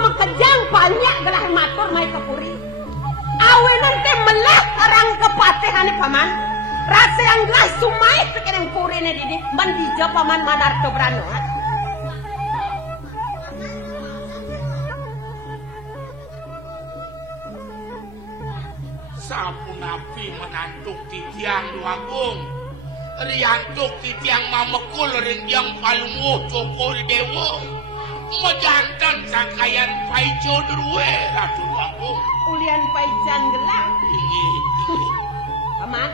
makejang banyak gelah matur mai kepuri. Awe nanti melah karang kepatihane paman. Rasa yang gelah sumai tekereng purine didi mandija paman Manarto Brano. Sapunapi menantuk titiang luagung. Riantuk titiang mamekul rinjang palunguh cokori dewo. Mejantan sangkayan paijo derwe ratu luagung. Ulian paijan gelah. Paman,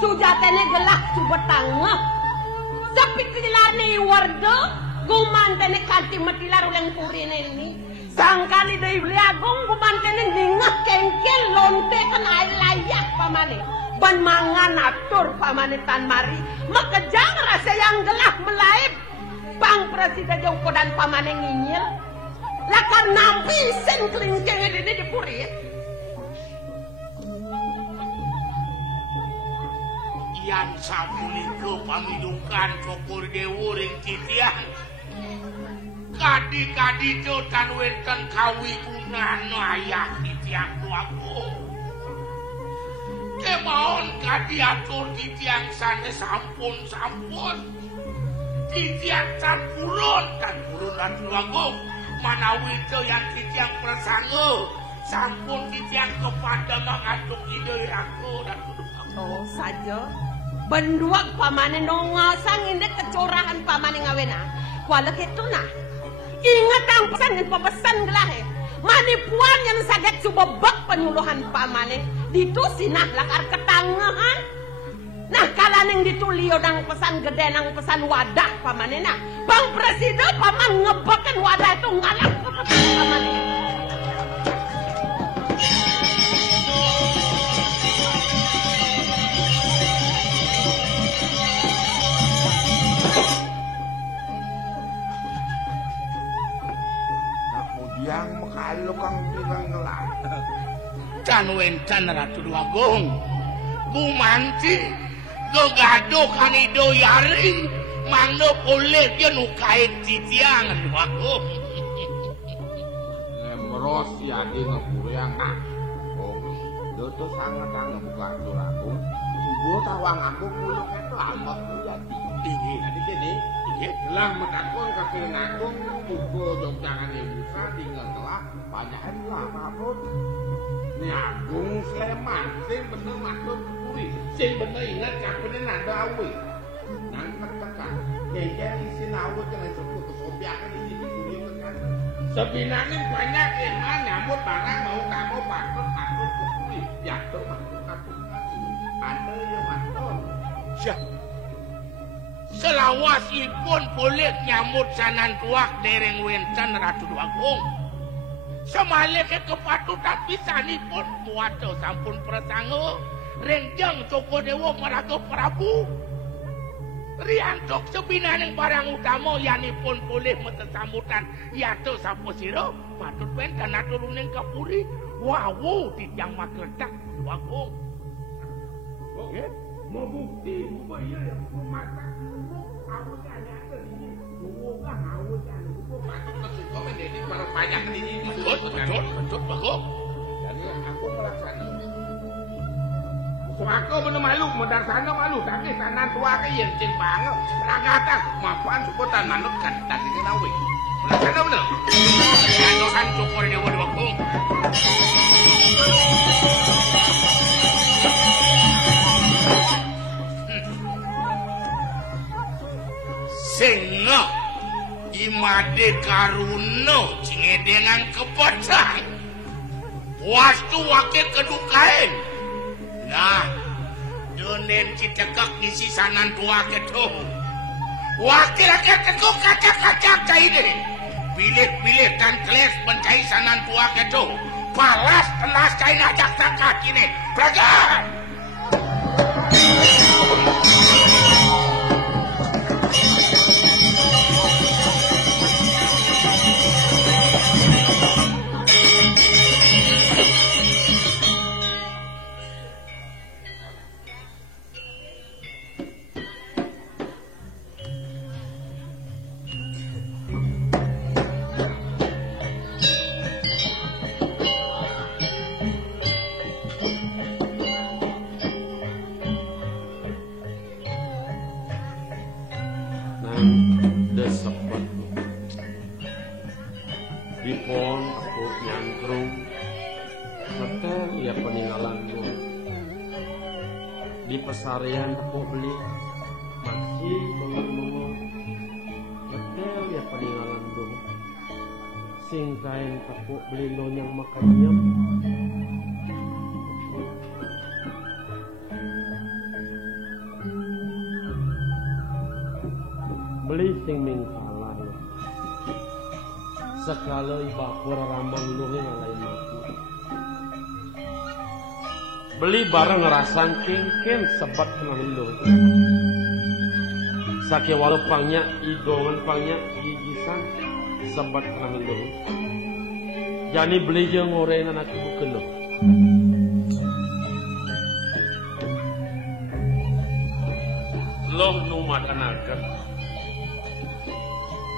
sujatene gelah coba tangah. Tapi kilane warga, gumantene kanti matilar ulang purine ini. Sangkali dari beliagung gumantene dingah kengkel lonte kan air layak pamane. Ban mangan atur pamane tan mari. Makejang rasa yang gelah melaib. Bang Presiden Joko dan pamane nginyil. Lakar nampi sen kelingkeng ini dipuri. Yan sapunika pamidukan Cokor Dewo ring titiang. Kadi-kadi tan wenten kawikunan ayah titiang tuaku. Kemauan kadi atur titiang sana sampun. Titiang tan purun lan tuaku. Manawi itu yang titiang persanggo. Sampun titiang kepada mengatuk ide aku dan tuduh. Oh saja. Benduak pamane nongasang ini kecorahan pamane ngawena. Kuala itu nah. Ingat ang pesan dan pepesan gelah. Manipuan yang saged subebak penyuluhan pamane. Ditu sinah lakar ketangahan. Nah kala neng ditulio nang pesan gede nang pesan wadah pamane nah. Bang Presiden paman ngebakan wadah itu ngalah pamane. Yang mekalo kang pirang ngelah. Can wentan Ratu Luagung. Gumanti gegaduh kanido yari mangno boleh dia nukain titiang Luagung. Meros yadi ngepuriang ah. Oh, itu sangat-sangat buka Luagung. Subuh tawang aku muluk lama yadi. Ini Jadi gini, lah metakon kakek nagung pukul jongjangan busa tinggal telah banyak lah maksud. Nih Agung Sleman, sing bener maksud kuri, sing bener ingat kakek nada awi. Nang tekan, kayaknya isi awi jangan sebut kesobiakan isi dikuri tekan. Sebenarnya banyak yang nyambut barang mau kamu patut kuri, ya tuh maksud aku. Ada yang maksud. siap. Selawasipun boleh nyambut sanan tuak dereng wenten Ratu Luagung. Semalih kepatutan pisanipun muato sampun persanggo renjang Coko Dewo Maraga Prabu. Riantok sebinaning barang utama yanipun boleh metesambutan yato saposiro patut wenten atuluning kapuri wawu tijang makledak Luagung. Oke, mau bukti bayar mata. Aku tanya ke sini, gua kan mau kan, gua patut kesuka menjadi para pajak di sini. Betul, bagus. Jadi aku melaksanakan. Aku bener malu, modal sana malu, tapi kanan tua ke yang cing banget. Ragata, maafan sebutan manut kan, tadi kita nawi. Melaksana bener. Adokan Cokor Dewo Luagung. Sengok imade karuno cingedengan kepacang wastu wakil kedukain nah donen citekak di sisanan tua ketuh wakil ketuh kacak-kacak caide pilih-pilih dan keles mencai sanan tua ketuh balas telas cain ajak takak ini belajar. Dipon tepuk nyangkrung hotel ya peninggalan gua di pesarian tepuk beli masih bengong-bengong hotel ya peninggalan gua sing kain tepuk beli nonyang makan nyem beli sing mingkalan sekala ibahur ramang luhin alai mati beli barang ngerasan kengken sebat tengah lu saki walau pangnya idongan pangnya gigisan sebat tengah lu jani beli je ngorein anak ibu kelo loh numah tanaga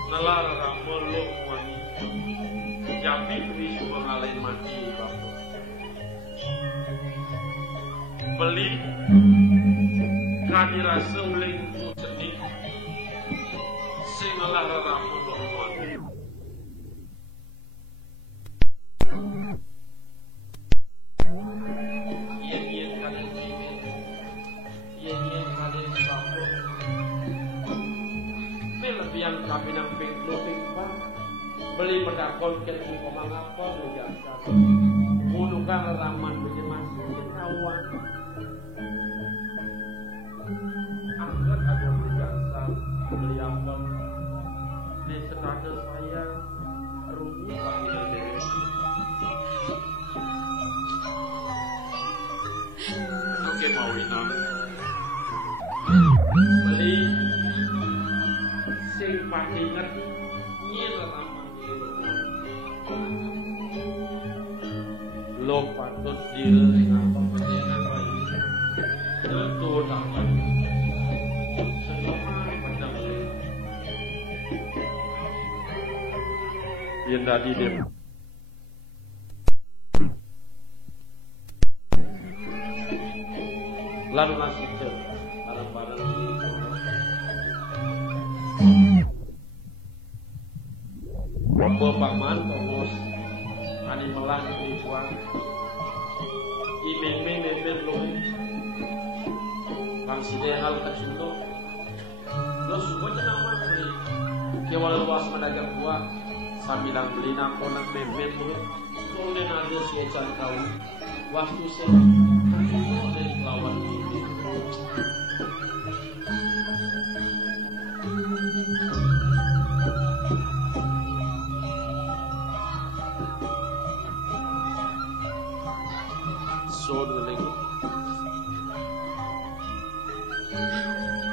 nalar ramah loh wani Jabi beri mengalai mati bapak beli kani rasa melingkup sedih singalah ramu doang iya kalian ini iya kalian bapak melebihan kabinang pintu pingpang beli pedakon ke komang apa udah satu mulukan raman berjemas kawan angkat ada berjasa beli apa di sekadar saya rugi panggil dewi oke mau ini beli sing patingan nyil raman lo patut diri ngapa penyenang lagi tentu dapat selama pandang yang tadi dia lalu masih ke barang-barang Bapak terus ani melah di buang imeng-meng bebel loh kang sidehal kacunto lo semua nama beli kewal luas medagang buah sambilang beli nakonak bebel loh kemudian ada si ecan kau waktu saya dari lawan ini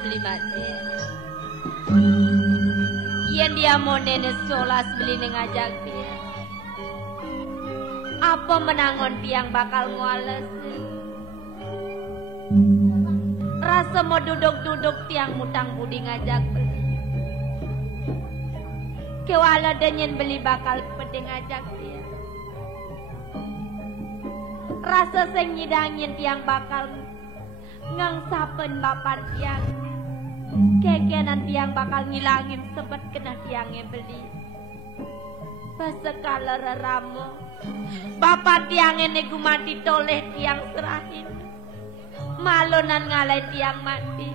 beli mati yen dia mau nenek solas beli ngajak dia apa menangon tiang bakal nguales rasa mau duduk-duduk tiang mutang budi ngajak beli kewala denyen beli bakal pede ngajak dia rasa sing nyidangin tiang bakal ngangsapen bapan tiang kekenan tiang bakal ngilangin sebet kena tiangnya beli pasekala reramu bapan tiangnya nego mati toleh tiang serahin malonan ngalai tiang mati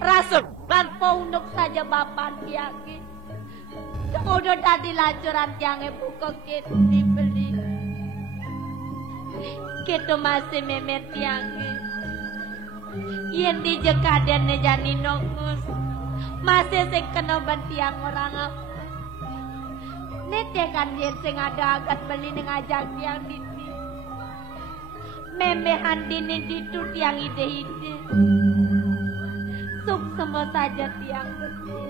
rasa tanpa unduk saja bapan tiangnya kemudian tadi lancuran tiangnya buka kita dibeli kita masih memet tiangnya yen di jekaden jani nongkus masih sing kena tiang orang apa nete kan yen sing ada agat beli ngajak tiang diti memehan dini ditu tiang ide-ide suk semua saja tiang bersih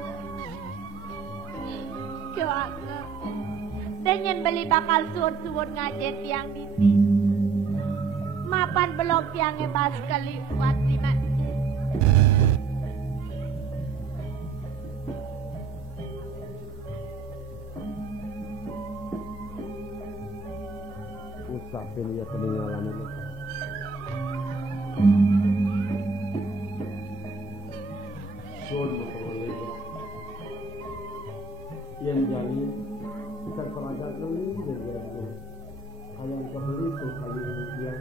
kewaga dan yen beli bakal suut-suut ngajet tiang diti mapan blok yang ngebas kali buat lima usapin ya peninggalan ini sun betul itu yang jali kita pernah Masa kali jajan ayam kebeli tuh kayu dia.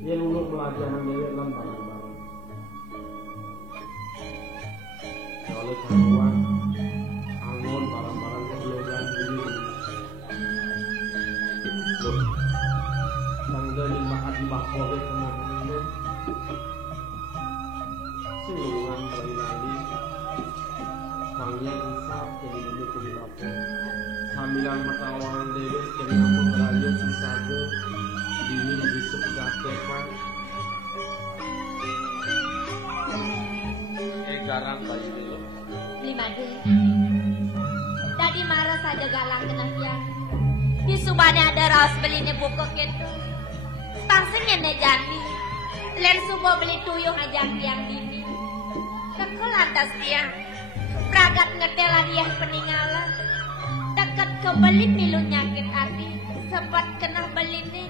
Dia lulus pelajaran dia lan barang-barang. Kalau caruan angon barang-barang kebelogan ini. Tanggal 5 di bakore kena minum. Silungan lali-lali. Kangnya usap jadi dulu ke lapor. Sambilan matawaran dewek jadi namun berayun sisaga. Dini disuk jatepan. Garang bayi dulu. Lima deh. Tadi marah saja galang kena tiang. Di subane ada raus beli ni buku gitu. Tangsingnya ne jani. Len subo beli tuyung aja tiang dini. Tekul atas tiang. Pragat ngetela dia peninggalan. Dekat kebeli milu nyakit hati. Sebat kena beli ni.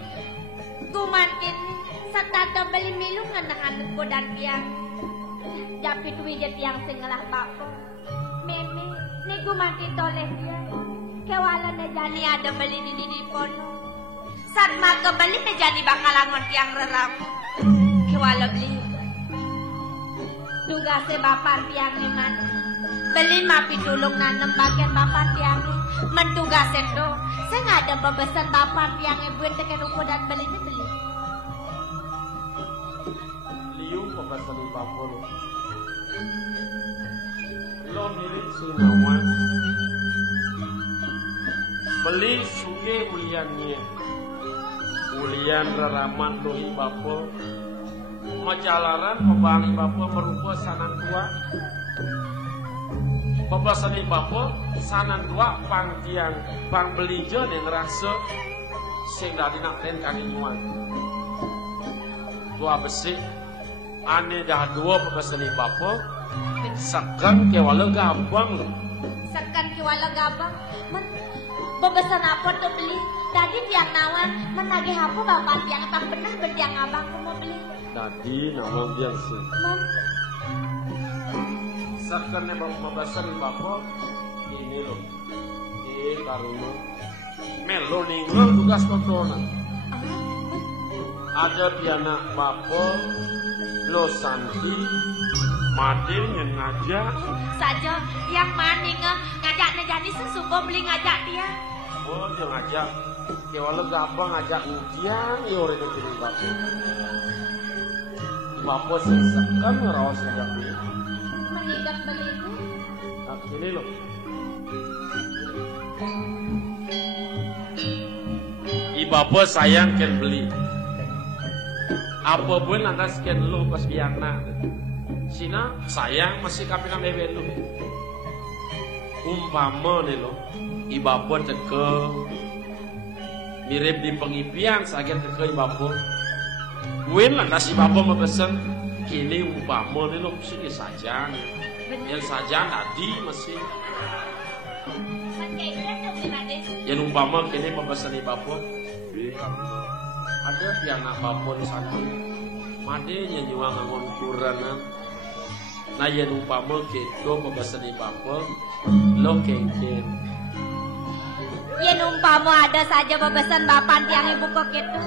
Gumantin ni. Setata beli milu anak-anak dan tiang. Japit wijet yang sengelah bapak. Meme, ni gumantin toleh dia. Kewala na jani ada beli di pono. Saat maka beli na jani bakalangon tiang reram. Kewala beli. Duga se bapak tiang ni man. Beli mapi tulung nanem bagian bapak tiang ni. Menduga sendo. Saya nggak ada pembesan bapak tiang ni buat tekan ruko dan beli ni beli. Liung pembesan bapak lo. Lo milik Sunawan. Beli suge uliannya. Ulian raraman doi bapak. Majalaran pembali bapak berupa sanan tua. Pembasani bapak sanan tua pang tiang pang belijo dan ngerasa sing dari nakten kali nyuan. Tua besi ane dah dua pembasani bapak sekan kewala gampang loh. Sekan kewala gampang. Pembesan apa tuh beli? Tadi tiang nawan menagih apa bapak tiang tak pernah bertiang abang mau beli. Tadi nawan tiang sih. Sekarang bang pembesan bapak ini loh. Ini karuno. Melo ninggal tugas kontrolan. Ada piana bapak lo santi. Madil yang ngajak saja yang maning ngajak nejani sesubuh beli ngajak dia. Oh dia ngajak kewala gampang ngajak ujian yore itu jadi bapak. Bapak sesakan ngerawas ngajak dia. Meningkat beli itu. Nah ini loh. Bapak sayang kan beli. Apa pun anda sekian lu pas biana. Sina sayang masih kapinan bebek lu. Umpama nih lo, ibapo teke mirip di pengipian sakit teke ibapo. Win lah nasi ibapo membesen kini umpama nih lo sini saja. Yang saja tadi masih. Yang umpama kini membesen ibapo. Ada piana ibapo di sana. Made nyuang ngangon kuranan. Nah yang umpama gitu pembesan bapak lo kengken. Yang umpama ada saja pembesan bapak tiang ibu kok gitu.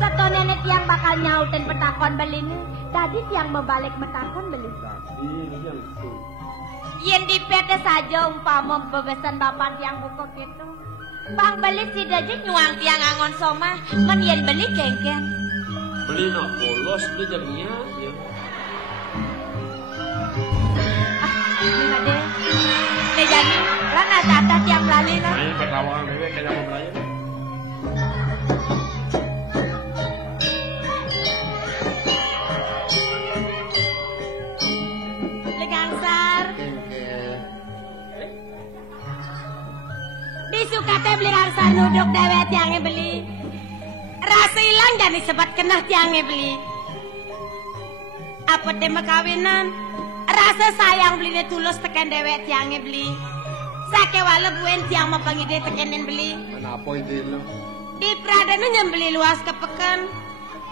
Satu nenek tiang bakal nyautin petakon beli ini. Tadi tiang membalik petakon beli. Tadi yang itu. Yang di PT saja umpama pembesan bapak tiang buka gitu. Bang beli si daji nyuang tiang angon soma. Men yen beli kengken. Beli nak polos beli jamnya ya. Lima deh. Nejani, lah nata tiang lali lah. Ini pertawangan bebek kayak mau belajar. Legangsar. Disuka teh beli gangsar nuduk dewet tiangnya beli. Rasa hilang dan disebut kena tiangnya beli. Apa teh makawinan? Rasa sayang beli tulus tekan dewek tiangnya beli. Sake wala buen tiang mau pangide tekanin beli. Kenapa ide lo? Di Pradana nyembeli luas ke pekan.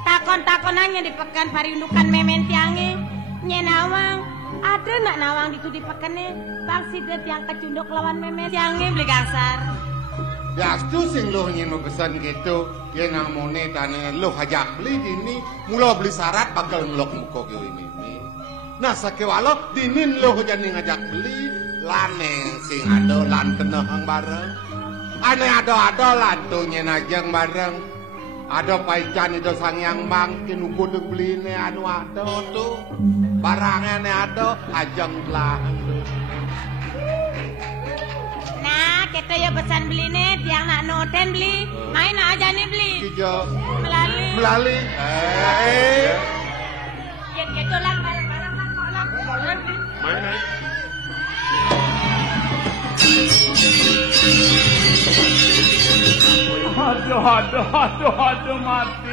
Takon-takonannya di pekan pariundukan memen tiangnya. Nyenawang Ada nak nawang itu di pekene, bang sidet yang kecunduk lawan memet yang beli kasar. Ya stu sing lo ingin pesan gitu, ya namone tane lo hajak beli dini, mula beli syarat bakal ngelok muka kyo ini. Nah sakewalo dinin lo jadi ngajak beli, lane sing ado lan kenehang bareng. Ane ado lantunya najeng bareng. Ado paican itu sangyang mangkin uko deg beline anu ado tuh. Barangnya ne ado ajeng belahang tuh. Nah, kita ya pesan beli nih, tiang nak noten beli, main aja nih beli. Kijo. Melali. Ya gitu lah, barang-barang lah, Main aja. Aduh, mati.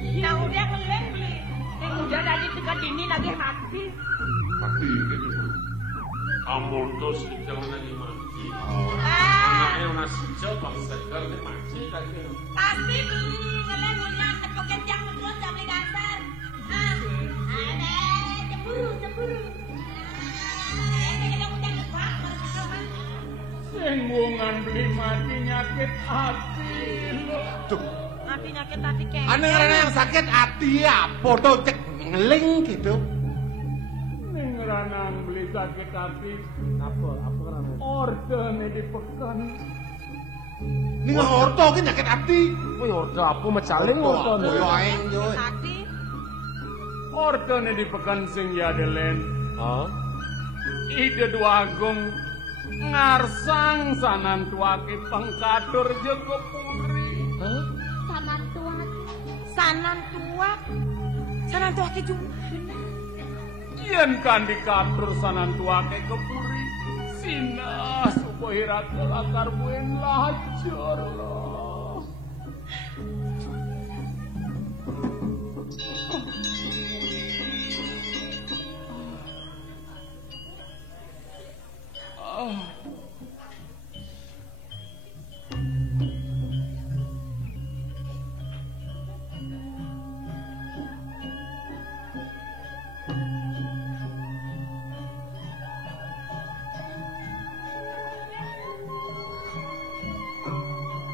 Ya udah kalian beli. Yang udah dari dekat ini lagi mati. Mati gitu. Ampun tuh si jalan lagi mati. Ah, Anaknya udah si jalan segar nih mati lagi. pasti beli. Kalian mau nyangkut poket yang betul tak beli kasar. Ah, ada cemburu. Senggungan beli mati nyakit hati lo. Tuh. Mati nyakit hati kayak. Ane ngarana yang sakit hati ya, foto cek ngeling gitu. Ning ranang beli sakit hati. Apa karena? Ordene dipekan. Ini nggak orto kan sakit hati. Wih, ordo apa mecaling ordo Yo aing yo. Hati. Ordene dipekan sing ya delen. Ide dua agung ngarsang sanan tuake pengkadur jego puri. Sanan tua ke juga. Yen kan dikatur sanan tuake ke puri. Sinas upohirat lakar buen lajur lah.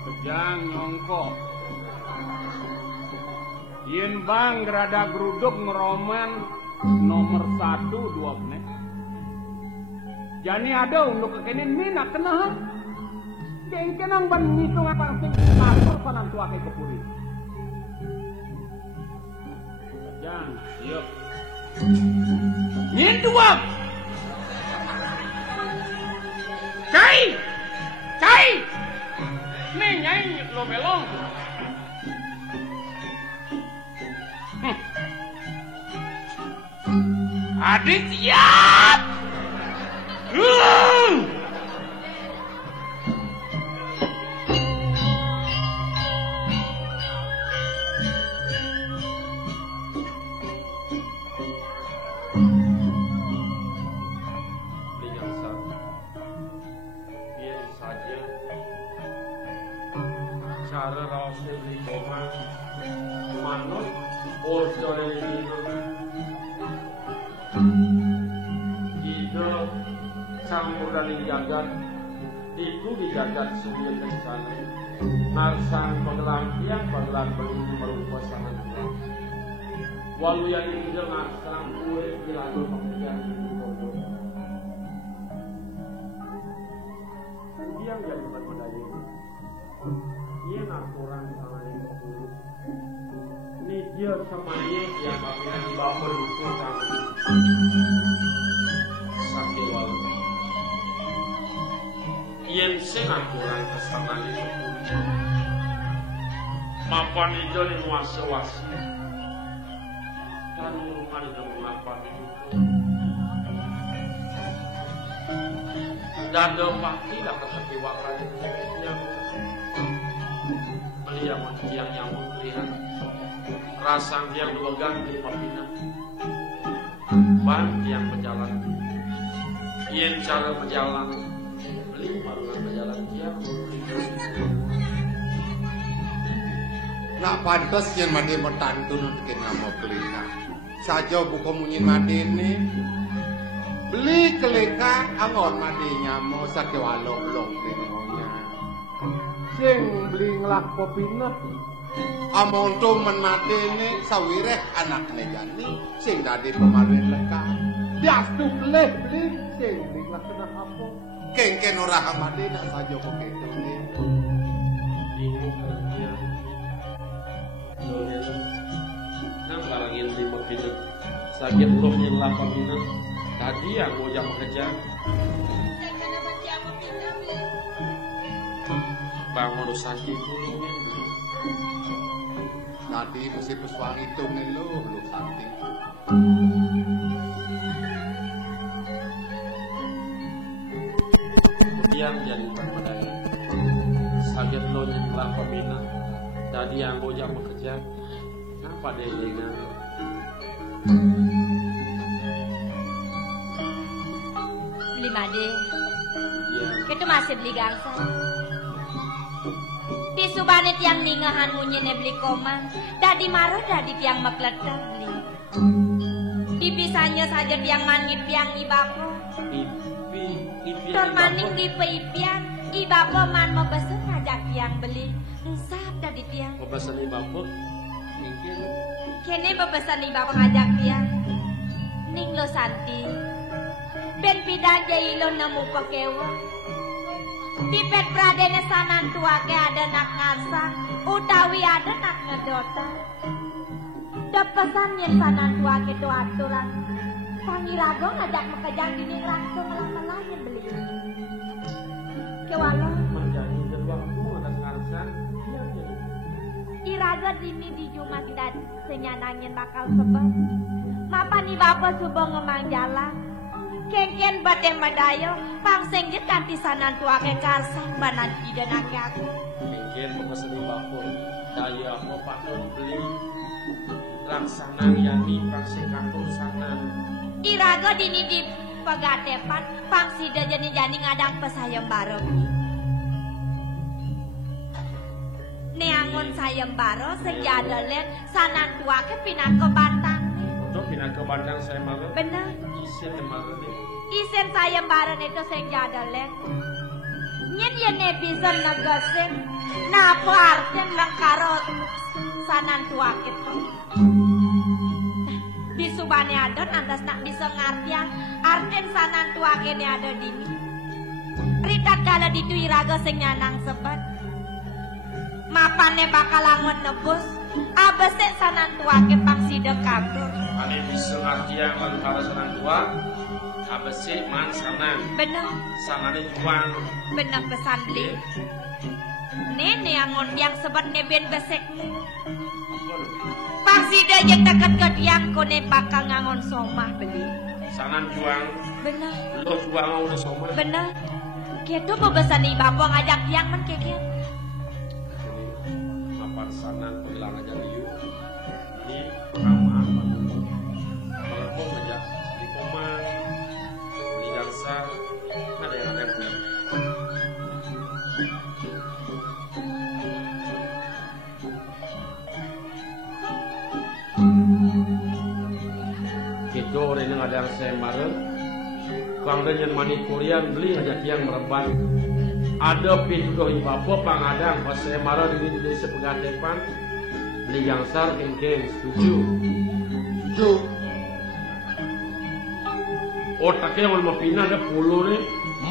Kejang nyongko. Yen bang gerada geruduk ngeroman nomor 1 2 menit. Jani ada untuk kekene mina kena. Deng kenang ban ngitung apa sing ngatur panan tuake kepuri. Kejang, siap. Nyen duap. Kai! Ning nyai lo melong. Adit siap. Biar saja cara Rasul di koma manut order ini kita campur dari jagat itu di jagat suya kencana narsang pengelampian pengelam beli merupa sangat kuat walau yang ini narsang kue dilakukan pengerjaan itu bodoh yang jadi berbeda ia aturan sama yang dulu ini dia sama yang bagian di bawah berhukum sakit walau yang senaturan kesamaan itu mapan itu di muasa-wasi dan rumah itu mapan itu dan dompah tidak kesekiwakan yang melihat yang melihat rasang yang dua ganti pembina ban yang berjalan yang cara berjalan beli barulah berjalan dia Nak pantas yang mandi mertantun untuk nama pelina. saja buka munyin madene. Beli keleka angon madenya mau sakit walong-long tengoknya. Sing beli ngelak popina. Amon to men madene sawireh anakne jani sing dadi pemaluen leka. Biastu beli sing beli ngelak kena apa. Kengken ora madene saja kok gitu. Nah, barang yang lima pinut sakit lo menyelah paminat tadi yang mau jam kerja bangun sakit tadi mesti puswang itu ngeluh lu santing. kemudian jadi permadani sakit lo menyelah paminat tadi yang mau jam kerja apa deh dengan Beli made. dia Kita masih beli gangsa. Di subane tiang ningahan munyene beli koman. Dadi maro dadi tiang makleter beli. Di bisanya saja tiang mangi piang ibapo. Ton maning di peipian. Ibapo man mau besen ngajak tiang beli. Ensap dadi tiang. pesan ibapo mungkin Kene bebesan ibapo ngajak tiang. Ning lo santi. Ben pidaja ilo nemu pakewa. Pipet pradene sanan tuake ada nak ngasang, utawi ada nak ngedota. Depesan yang sanan tuake do aturan. Pangirago ngajak mekejang dini ngerangso malah-malah yang beli. Kewalo, menjadi waktu atas ngarasan iraga dini di Jumat dan senyanangin bakal sebab. Mapa ni bapak subong ngemang jalan. Kengken bateng madayo, pangseng jet kanti sanan tuake karsang banan tidak nake aku. mungkin pesan ibapo daya apa patut beli laksana yani praksi kantor sana Iraga dini di pagatepan, pangsida jani-jani ngadang pesayembaro. Neangon sayembaro sejadalet sanan tuake pindah ke Batang. untuk pindah ke Bandang saya malu Bener, isi malu deh isen sayembaro itu sejadalet. Nyen yene bisa negasin, napa arten langkarot sanan tuake itu. Di subane adon antas nak bisa ngartian arten sanan tuake ni ada dini. Ritat kala ditu iraga sing nyanang sebat. Mapane bakal angon nebus, abese sanan tuake pangsida kabur. ane bisa ngartian antara sanan tua abesi man sanan Bener, sangane juang bener pesan beli. Nene angon yang sebat neben besek. Pangsida je teket ke tiang kone bakal ngangon somah beli. sangan juang Bener, lo juang udah sama bener. Gitu bebesan nih bapak ngajak tiang men kekir. apa sanan penghilang aja liu di ramah kalau ngajak di koma di gangsa ada yang ada gitu orang yang ada yang saya marah Bangdan yang mani Korean beli aja tiang mereban ada pintu ibapo pangadang pas saya marah di desa Pegadepan beli yang sar kengkeng setuju Ju, otaknya mau pindah ada puluh nih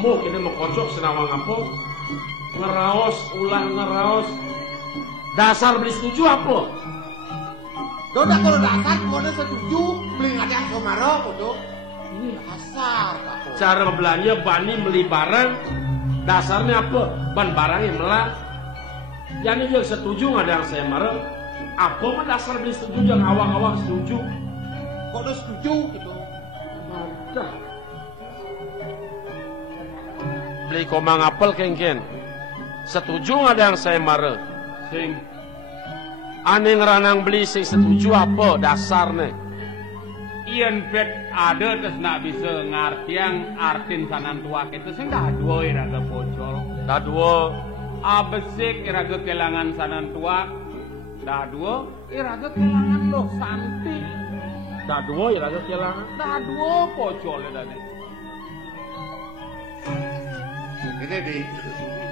mau kita mau kocok senawang apa ngeraos ulah ngeraos dasar beli setuju apa dodak kalau dasar kode setuju beli ngadang kemaro kudu. Ini dasar aku. cara belanja bani beli barang dasarnya apa ban barangnya melah jadi yang setuju nggak ada yang saya marah apa mah dasar beli setuju yang awang-awang setuju Kode setuju gitu. ada beli komang apel kengken setuju nggak ada yang saya marah sing aneh ngeranang beli sing setuju apa dasarnya Ian pet ada terus nak bisa ngartiang artin sanan tua kita sing dah dua iraga pocol. dah dua Abesik iraga kelangan sanan tua. Dah dua iraga kelangan loh santi. dah dua ya raga kelangan. Dah dua pocol ya tadi. Ini di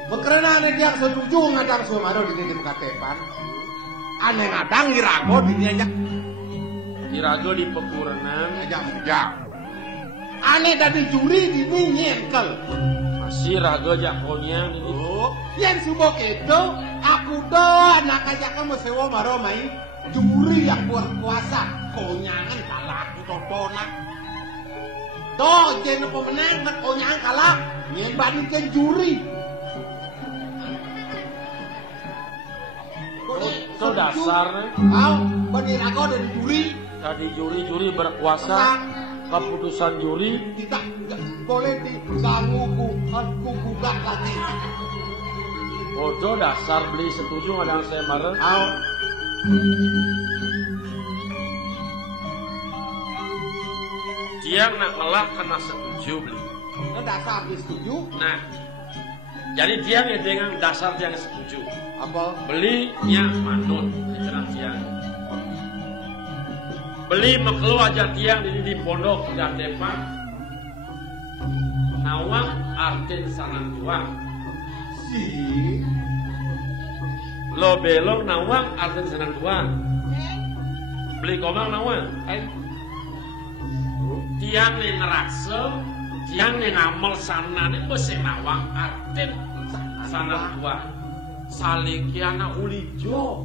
bekerana ada yang setuju ngadang Semaro di sini Katepan. Aneh ngadang Irago di diajak. Irago di pekuranan. Ajak. Aneh dari juri di nyenkel. Masih raga jakonya ini. Oh, yang subok itu aku do anak ajak kamu sewa maro main juri yang berkuasa. Konyangan kalah aku tontonan. Toh, jenuh pemenang konyangan kalah. Ngebandingkan juri. Itu dasar. Kau banding aku dari juri. Tadi juri berkuasa. Keputusan juri Tidak boleh diganggu gugat lagi. bodoh dasar beli setuju ngadang Semaro. Kau Dia nak ngelak kena setuju beli. dasar setuju. Nah, jadi dia dengan dasar yang setuju. Apa? Belinya manut itulah tiang. Beli mekelu aja tiang di pondok dan depan. Nawang artin sanan tuang. Si Lo belok nawang artin sanan tuang. Beli komang nawang. Tiang yang ngerasa, tiang yang ngamal sana ini mesti nawang artin sanan tuang. Salikiana ulijo.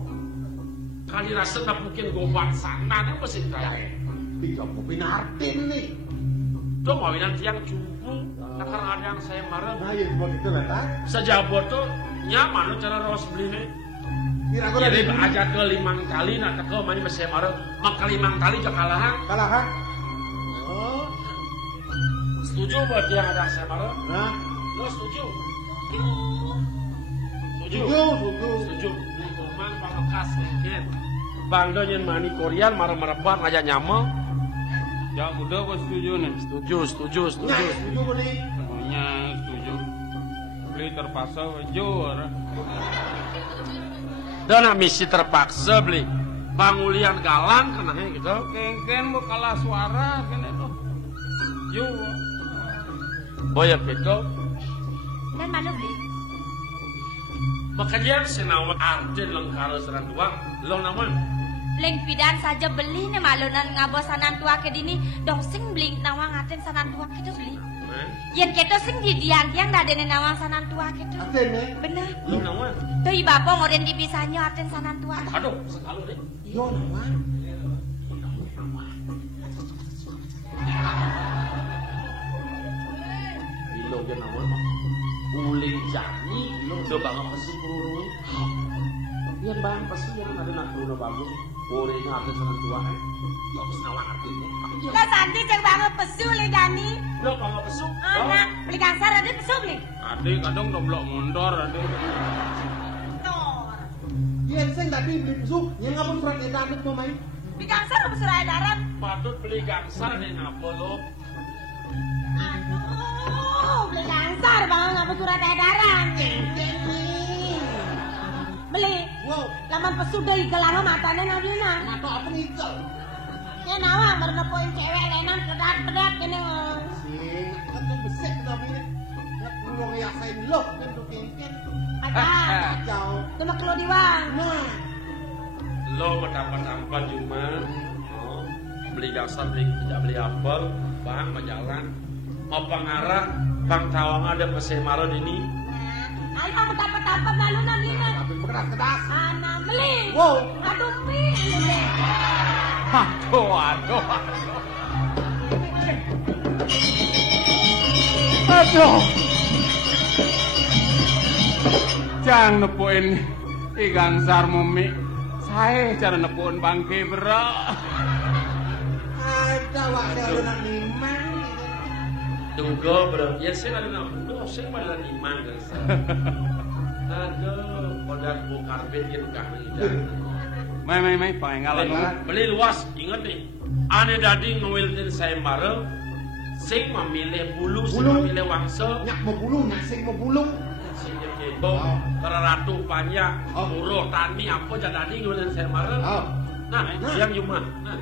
Kali rasa tak mungkin gobang sana nih mesti kaya. tiga kupin artin nih. Tuh mawinan tiang jumpu. Nakar ada yang saya marah. Nah, ya begitu lah, tak? Sejabot tuh nyaman cara ros beli nih. Kira-kira Jadi dari aja ke 5 kali nak ke mana masih marah. Maka 5 kali je kalahan. kalahan. Oh, Setuju buat tiang ada saya marah. nah, Lo setuju? setuju. Setuju. Lingkungan pangkas mungkin. Bang do nyen mani Korean marah-marah aja nyama. Ya udah gua setuju nih. Setuju. Nah, setuju boleh. Semuanya setuju. Beli terpaksa wajur. Dan misi terpaksa beli. Bangulian galang kena gitu. Kengken mau kalah suara kan itu. Yo. Boya itu. Dan mana beli? Makanya senawa arjen lengkara serang tuang. Lo naman. Leng pidan saja beli nih malunan ngabosanan tua ke dini dong sing beli nawang aten sanan tua kita beli. Yen kita sing di diang dah dene nawang sanan tua kita. Artin nih. Bener. Lo naman. Tuh ibapo ngoren dipisahnya aten sanan tua. Aduh, sekali deh. Yo, nama. Bilo dia naman. Uling jani. Lo udah banget pesi kurung. Yan bang pesi yang ada nak kurung bagus. Orang ngatain sana tua. Lo harus nawang artinya. Kau santi ceng banget pesu le Dani. Lo banget pesu. Anak beli kasar ada pesu beli. Adik kadang doblok mundur adik. Tor. Iya, saya nggak beli busuk. Yang ngapun surat edaran itu main. Beli kasar apa surat edaran? Patut beli gangsar nih ngapa lo? Aduh, beli kasar bang apa surat edaran? Beli. Wow, Laman pesu dari gelangan matanya nabina. atau apa ngikel? Ya nawang baru poin cewek lenan pedat ini. Sing, kan tuh besek tapi ya perlu ngiasain lo kan tuh kengken. Ada. Kacau. Cuma kelo diwang. Nah, Lo mendapat apa cuma? Oh, beli gangsar beli tidak beli apel, bang berjalan. Mau pengarah, bang tawang ada pesemaro ini. Ayo kamu dapat malunan dina. tapi keras. Anak beli. Wow, Aduh mi. Aduh. Jangan nepuin ikan sar mumi. Saya cara nepuin bangke bro. ada wakil alunan limang. Tunggu bro, ya saya ada nama. Lo saya pada lima gangsar. Aduh, pada bongkar bikin kahang Mai pengalan. Beli luas, ingat nih. Ane dadi ngewilin saya marel. Sing memilih bulu, sing Bulu. memilih wangsa. Nyak mau bulung, nyak sing mau bulung. Sing gitu. Ratu banyak, buruh tani apa jadi ngewilin saya marel. Oh, Nah, siang cuma. Nah,